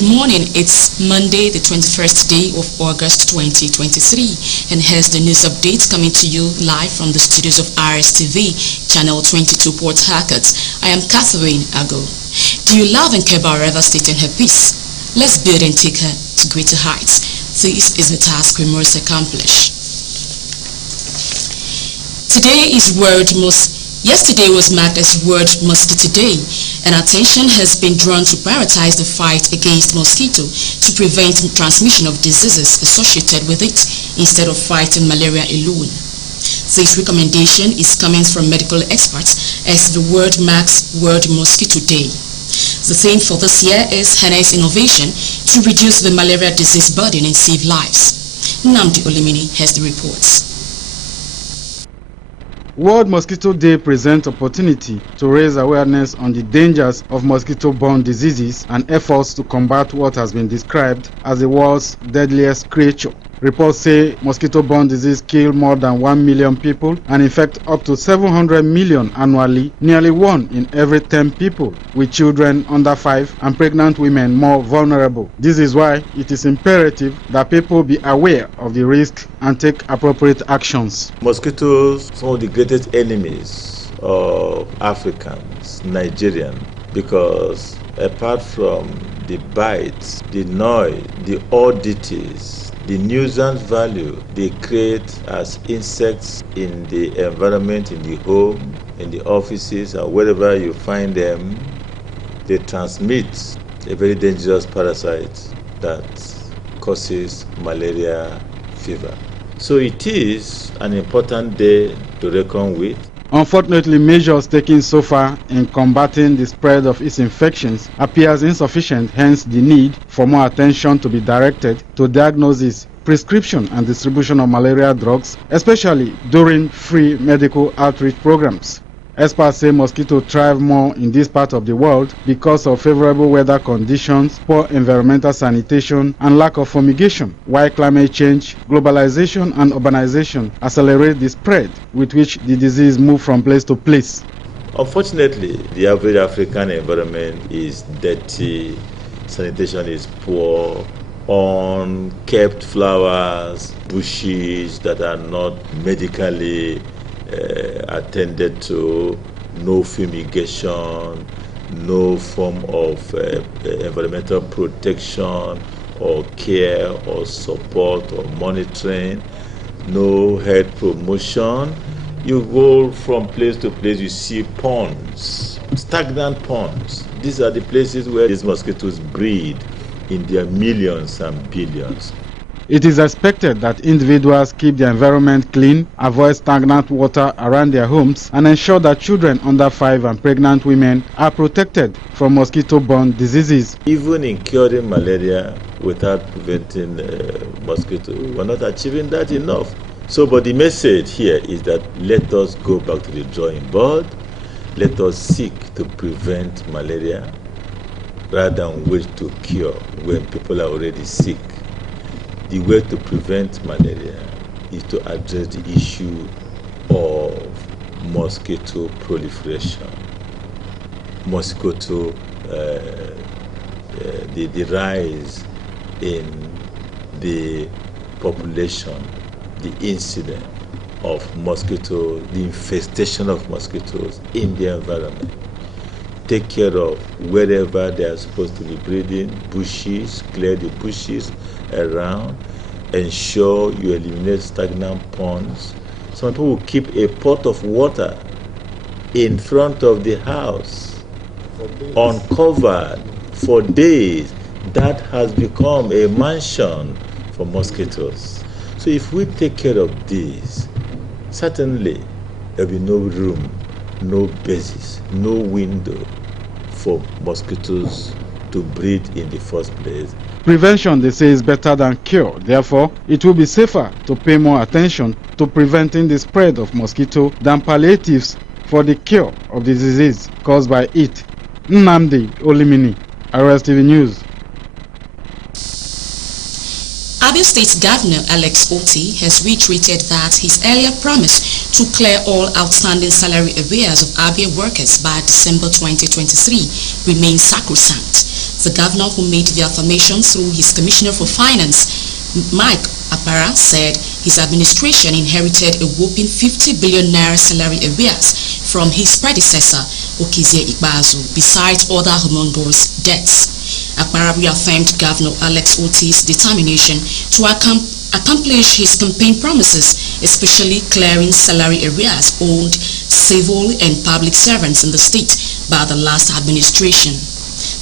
Good morning. It's Monday, the 21st day of August 2023, and here's the news updates coming to you live from the studios of Rstv, Channel 22 Port Harcourt. I am Catherine Ago. Do you love and care about River State and her peace? Let's build and take her to greater heights. This is the task we must accomplish. Yesterday was marked as World Mosquito Day, and attention has been drawn to prioritize the fight against mosquito to prevent transmission of diseases associated with it instead of fighting malaria alone. This recommendation is coming from medical experts as the world marks World Mosquito Day. The theme for this year is harness innovation to reduce the malaria disease burden and save lives. Namdi Olimini has the reports. World Mosquito Day presents opportunity to raise awareness on the dangers of mosquito-borne diseases and efforts to combat what has been described as the world's deadliest creature. Reports say mosquito-borne disease kill more than 1 million people and infect up to 700 million annually, nearly 1 in every 10 people, with children under 5 and pregnant women more vulnerable. This is why it is imperative that people be aware of the risk and take appropriate actions. Mosquitoes, some of the greatest enemies of Africans, Nigerians, because apart from the bites, the noise, the oddities, the nuisance value they create as insects in the environment, in the home, in the offices, and wherever you find them, they transmit a very dangerous parasite that causes malaria fever. So it is an important day to reckon with. Unfortunately, measures taken so far in combating the spread of its infections appears insufficient, hence the need for more attention to be directed to diagnosis, prescription and distribution of malaria drugs, especially during free medical outreach programs. Experts say mosquitoes thrive more in this part of the world because of favorable weather conditions, poor environmental sanitation, and lack of fumigation, while climate change, globalization, and urbanization accelerate the spread with which the disease moves from place to place. Unfortunately, the average African environment is dirty, sanitation is poor, unkept flowers, bushes that are not medically attended to, no fumigation, no form of environmental protection or care or support or monitoring, no health promotion. You go from place to place, you see ponds, stagnant ponds. These are the places where these mosquitoes breed in their millions and billions. It is expected that individuals keep the environment clean, avoid stagnant water around their homes, and ensure that children under 5 and pregnant women are protected from mosquito-borne diseases. Even in curing malaria without preventing mosquito, we're not achieving that enough. So, but the message here is that let us go back to the drawing board. Let us seek to prevent malaria rather than wait to cure when people are already sick. The way to prevent malaria is to address the issue of mosquito proliferation. Mosquito, the rise in the population, the incidence of mosquitoes, the infestation of mosquitoes in the environment. Take care of wherever they are supposed to be breeding, bushes, clear the bushes around, ensure you eliminate stagnant ponds. Some people will keep a pot of water in front of the house, uncovered for days. That has become a mansion for mosquitoes. So if we take care of this, certainly there will be no room, no basis, no window for mosquitoes to breed in the first place. Prevention, they say, is better than cure. Therefore, it will be safer to pay more attention to preventing the spread of mosquito than palliatives for the cure of the disease caused by it. Namdi Olimini, Rstv News. Abia State Governor Alex Oti has reiterated that his earlier promise to clear all outstanding salary arrears of Abia workers by December 2023 remains sacrosanct. The governor, who made the affirmation through his Commissioner for Finance, Mike Apara, said his administration inherited a whopping 50 billion naira salary arrears from his predecessor, Okezie Ikpeazu, besides other humongous debts. Apara reaffirmed Governor Alex Oti's determination to accomplish his campaign promises, especially clearing salary arrears owed civil and public servants in the state by the last administration.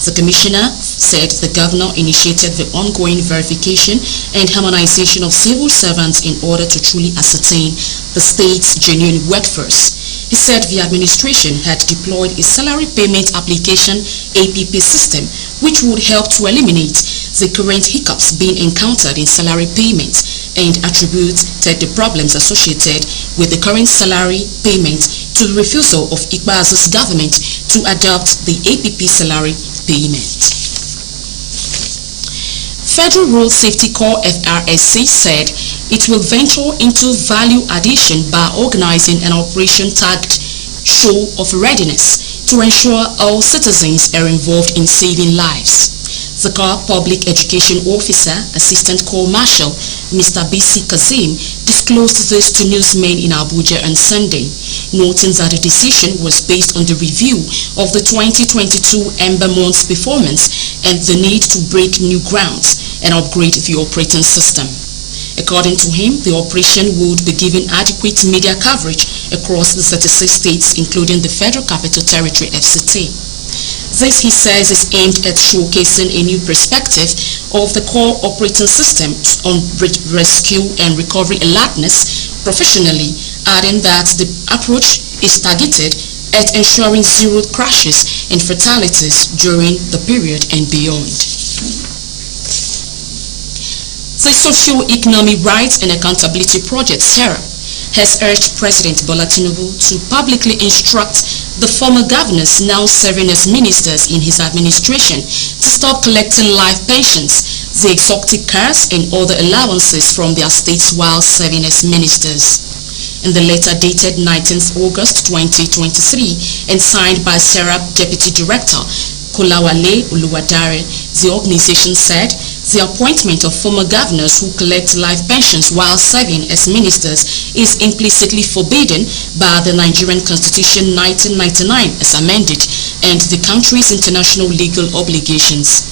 The commissioner said the governor initiated the ongoing verification and harmonization of civil servants in order to truly ascertain the state's genuine workforce. He said the administration had deployed a salary payment application APP system which would help to eliminate the current hiccups being encountered in salary payments, and attributed the problems associated with the current salary payment to the refusal of Ikpeazu's government to adopt the APP salary payment. Federal Road Safety Corps FRSC said it will venture into value addition by organizing an operation tagged Show of Readiness to ensure all citizens are involved in saving lives. The Corps Public Education Officer, Assistant Corps Marshal, Mr. B.C. Kazim, disclosed this to newsmen in Abuja on Sunday, noting that the decision was based on the review of the 2022 Ember Month's performance and the need to break new grounds and upgrade the operating system. According to him, the operation would be given adequate media coverage across the 36 states, including the Federal Capital Territory FCT. This, he says, is aimed at showcasing a new perspective of the core operating system on rescue and recovery alertness professionally, adding that the approach is targeted at ensuring zero crashes and fatalities during the period and beyond. The Socio-Economic Rights and Accountability Project, SERA, has urged President Bola Tinubu to publicly instruct the former governors now serving as ministers in his administration to stop collecting life pensions, the exotic cars and other allowances from their states while serving as ministers. In the letter dated 19th August 2023 and signed by SERA Deputy Director Kolawale Uluwadare, the organization said the appointment of former governors who collect life pensions while serving as ministers is implicitly forbidden by the Nigerian Constitution 1999 as amended and the country's international legal obligations.